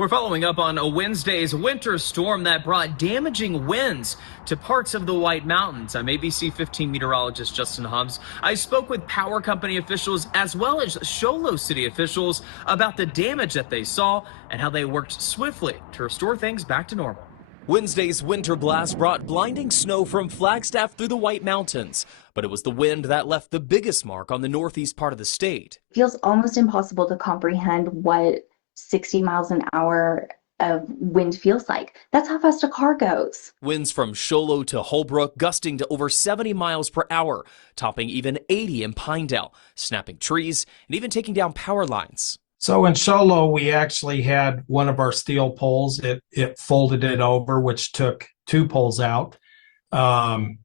We're following up on a Wednesday's winter storm that brought damaging winds to parts of the White Mountains. I'm ABC 15 meteorologist Justin Hobbs. I spoke with power company officials as well as Show Low City officials about the damage that they saw and how they worked swiftly to restore things back to normal. Wednesday's winter blast brought blinding snow from Flagstaff through the White Mountains, but it was the wind that left the biggest mark on the northeast part of the state. It feels almost impossible to comprehend what 60 miles an hour of wind feels like. That's how fast a car goes. Winds from Show Low to Holbrook gusting to over 70 miles per hour, topping even 80 in Pinedale, snapping trees and even taking down power lines. So in Show Low, we actually had one of our steel poles. It folded it over, which took 2 poles out. And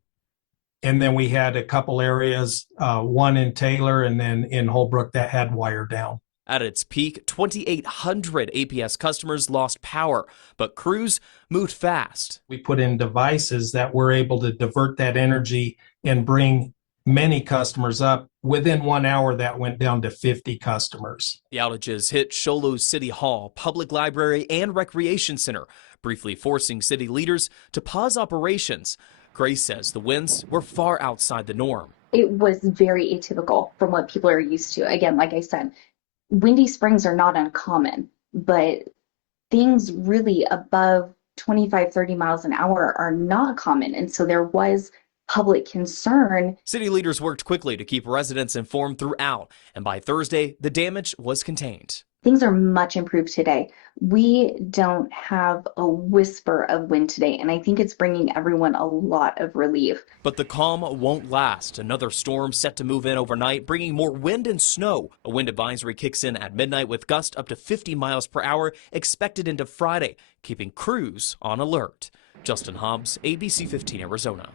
then we had a couple areas, one in Taylor and then in Holbrook that had wire down. At its peak, 2,800 APS customers lost power, but crews moved fast. We put in devices that were able to divert that energy and bring many customers up. Within 1 hour, that went down to 50 customers. The outages hit Show Low City Hall, Public Library, and Recreation Center, briefly forcing city leaders to pause operations. Grace says the winds were far outside the norm. It was very atypical from what people are used to. Again, like I said, windy springs are not uncommon, but things really above 25, 30 miles an hour are not common. And so there was public concern. City leaders worked quickly to keep residents informed throughout, and by Thursday, the damage was contained. Things are much improved today. We don't have a whisper of wind today, and I think it's bringing everyone a lot of relief. But the calm won't last. Another storm set to move in overnight, bringing more wind and snow. A wind advisory kicks in at midnight with gusts up to 50 miles per hour expected into Friday, keeping crews on alert. Justin Hobbs, ABC 15 Arizona.